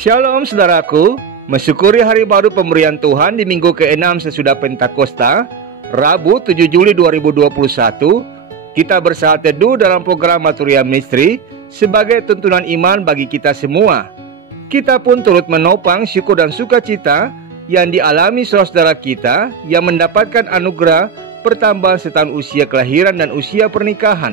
Shalom saudaraku, mensyukuri hari baru pemberian Tuhan di minggu ke-6 sesudah Pentakosta, Rabu 7 Juli 2021. Kita bersaat teduh dalam program Maturia Misteri sebagai tuntunan iman bagi kita semua. Kita pun turut menopang syukur dan sukacita yang dialami saudara kita yang mendapatkan anugerah pertambahan setahun usia kelahiran dan usia pernikahan.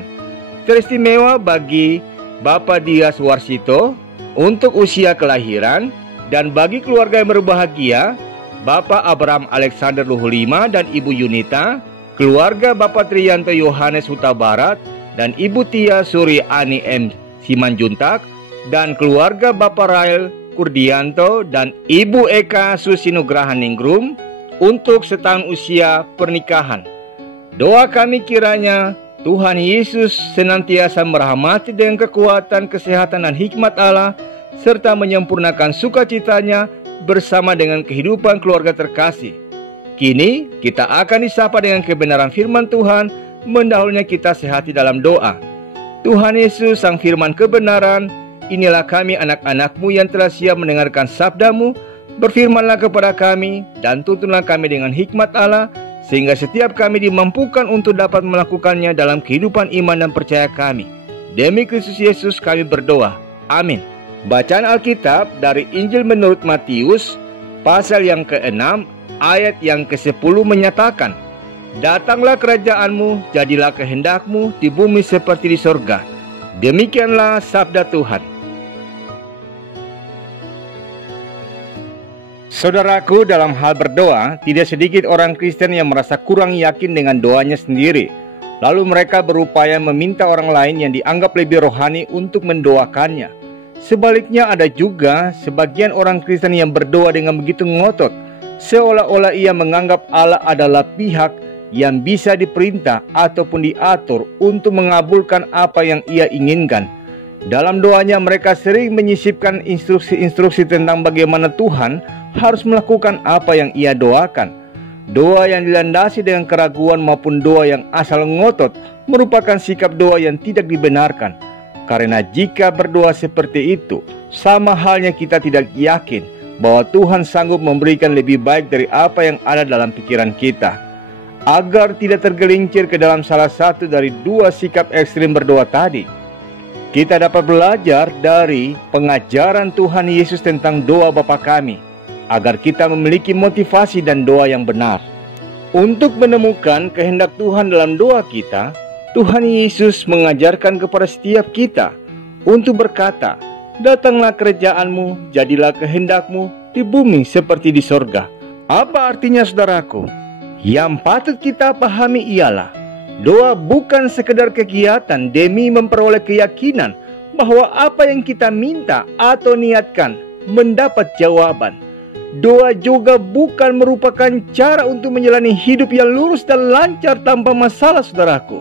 Teristimewa bagi Bapak Dias Warsito untuk usia kelahiran, dan bagi keluarga yang berbahagia, Bapak Abraham Alexander Luhulima dan Ibu Yunita, keluarga Bapak Triyanto Yohanes Huta Barat dan Ibu Tia Suri Ani M. Simanjuntak, dan keluarga Bapak Rael Kurdianto dan Ibu Eka Susinugraha Ningrum untuk setahun usia pernikahan. Doa kami kiranya Tuhan Yesus senantiasa merahmati dengan kekuatan, kesehatan, dan hikmat Allah, serta menyempurnakan sukacitanya bersama dengan kehidupan keluarga terkasih. Kini kita akan disapa dengan kebenaran firman Tuhan, mendahulunya kita sehati dalam doa. Tuhan Yesus, Sang Firman kebenaran, inilah kami anak-anak-Mu yang telah siap mendengarkan sabda-Mu. Berfirmanlah kepada kami dan tuntunlah kami dengan hikmat Allah, sehingga setiap kami dimampukan untuk dapat melakukannya dalam kehidupan iman dan percaya kami. Demi Kristus Yesus kami berdoa. Amin. Bacaan Alkitab dari Injil menurut Matius, pasal yang ke-6, ayat yang ke-10 menyatakan, "Datanglah kerajaan-Mu, jadilah kehendak-Mu di bumi seperti di sorga." Demikianlah sabda Tuhan. Saudaraku, dalam hal berdoa, tidak sedikit orang Kristen yang merasa kurang yakin dengan doanya sendiri. Lalu mereka berupaya meminta orang lain yang dianggap lebih rohani untuk mendoakannya. Sebaliknya ada juga sebagian orang Kristen yang berdoa dengan begitu ngotot, seolah-olah ia menganggap Allah adalah pihak yang bisa diperintah ataupun diatur untuk mengabulkan apa yang ia inginkan. Dalam doanya mereka sering menyisipkan instruksi-instruksi tentang bagaimana Tuhan harus melakukan apa yang ia doakan. Doa yang dilandasi dengan keraguan maupun doa yang asal ngotot merupakan sikap doa yang tidak dibenarkan. Karena jika berdoa seperti itu, sama halnya kita tidak yakin bahwa Tuhan sanggup memberikan lebih baik dari apa yang ada dalam pikiran kita. Agar tidak tergelincir ke dalam salah satu dari dua sikap ekstrim berdoa tadi, kita dapat belajar dari pengajaran Tuhan Yesus tentang doa Bapa kami, agar kita memiliki motivasi dan doa yang benar. Untuk menemukan kehendak Tuhan dalam doa kita, Tuhan Yesus mengajarkan kepada setiap kita untuk berkata, "Datanglah kerajaan-Mu, jadilah kehendak-Mu di bumi seperti di sorga." Apa artinya saudaraku? Yang patut kita pahami ialah, doa bukan sekedar kegiatan demi memperoleh keyakinan bahwa apa yang kita minta atau niatkan mendapat jawaban. Doa juga bukan merupakan cara untuk menjalani hidup yang lurus dan lancar tanpa masalah saudaraku.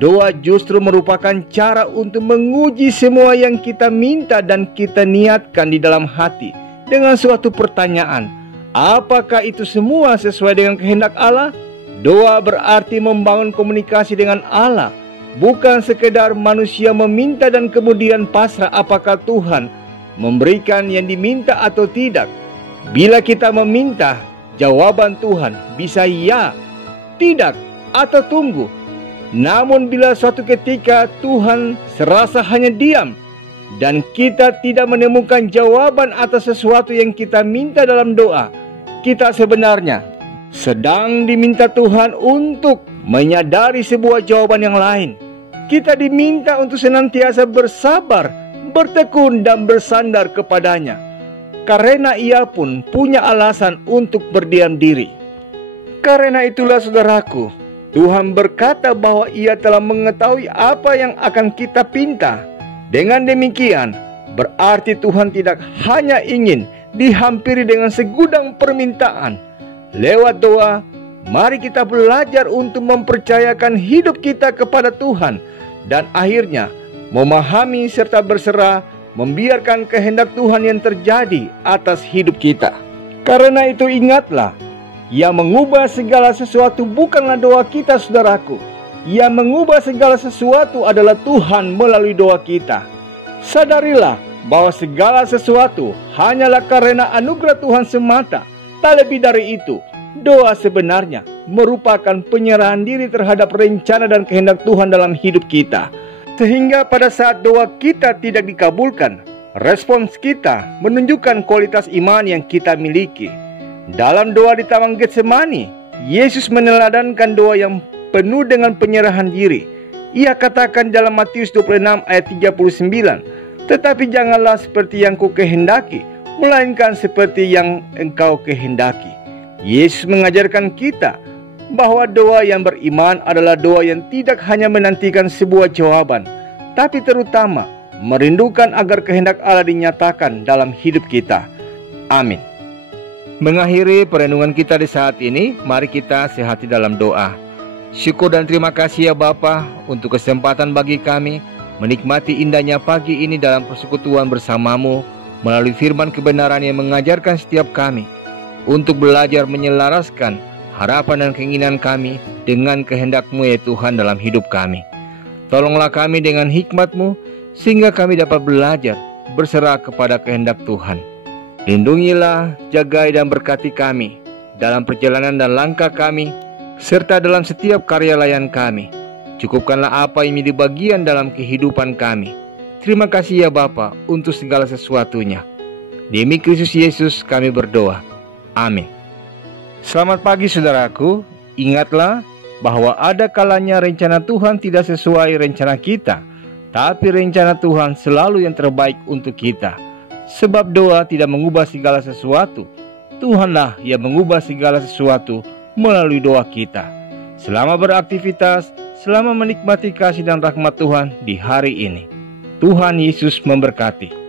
Doa justru merupakan cara untuk menguji semua yang kita minta dan kita niatkan di dalam hati dengan suatu pertanyaan, apakah itu semua sesuai dengan kehendak Allah? Doa berarti membangun komunikasi dengan Allah, bukan sekedar manusia meminta dan kemudian pasrah apakah Tuhan memberikan yang diminta atau tidak. Bila kita meminta, jawaban Tuhan bisa ya, tidak, atau tunggu. Namun bila suatu ketika Tuhan serasa hanya diam dan kita tidak menemukan jawaban atas sesuatu yang kita minta dalam doa, kita sebenarnya sedang diminta Tuhan untuk menyadari sebuah jawaban yang lain. Kita diminta untuk senantiasa bersabar, bertekun dan bersandar kepadanya, karena ia pun punya alasan untuk berdiam diri. Karena itulah saudaraku, Tuhan berkata bahwa ia telah mengetahui apa yang akan kita pinta. Dengan demikian, berarti Tuhan tidak hanya ingin dihampiri dengan segudang permintaan. Lewat doa, mari kita belajar untuk mempercayakan hidup kita kepada Tuhan, dan akhirnya memahami serta berserah, membiarkan kehendak Tuhan yang terjadi atas hidup kita. Karena itu ingatlah, yang mengubah segala sesuatu bukanlah doa kita saudaraku. Yang mengubah segala sesuatu adalah Tuhan melalui doa kita. Sadarilah bahwa segala sesuatu hanyalah karena anugerah Tuhan semata. Tak lebih dari itu, doa sebenarnya merupakan penyerahan diri terhadap rencana dan kehendak Tuhan dalam hidup kita. Sehingga pada saat doa kita tidak dikabulkan, respons kita menunjukkan kualitas iman yang kita miliki. Dalam doa di Taman Getsemani, Yesus meneladankan doa yang penuh dengan penyerahan diri. Ia katakan dalam Matius 26 ayat 39, "Tetapi janganlah seperti yang kukehendaki, melainkan seperti yang engkau kehendaki." Yesus mengajarkan kita bahwa doa yang beriman adalah doa yang tidak hanya menantikan sebuah jawaban, tapi terutama merindukan agar kehendak Allah dinyatakan dalam hidup kita. Amin. Mengakhiri perenungan kita di saat ini, mari kita sehati dalam doa. Syukur dan terima kasih ya Bapa untuk kesempatan bagi kami menikmati indahnya pagi ini dalam persekutuan bersamamu melalui firman kebenaran yang mengajarkan setiap kami untuk belajar menyelaraskan harapan dan keinginan kami dengan kehendak-Mu ya Tuhan dalam hidup kami. Tolonglah kami dengan hikmat-Mu sehingga kami dapat belajar berserah kepada kehendak Tuhan. Lindungilah, jagai dan berkati kami dalam perjalanan dan langkah kami, serta dalam setiap karya layan kami. Cukupkanlah apa yang menjadi bagian dalam kehidupan kami. Terima kasih ya Bapa untuk segala sesuatunya. Demi Kristus Yesus kami berdoa. Amin. Selamat pagi saudaraku. Ingatlah bahwa ada kalanya rencana Tuhan tidak sesuai rencana kita, tapi rencana Tuhan selalu yang terbaik untuk kita. Sebab doa tidak mengubah segala sesuatu. Tuhanlah yang mengubah segala sesuatu melalui doa kita. Selamat beraktivitas, selamat menikmati kasih dan rahmat Tuhan di hari ini. Tuhan Yesus memberkati.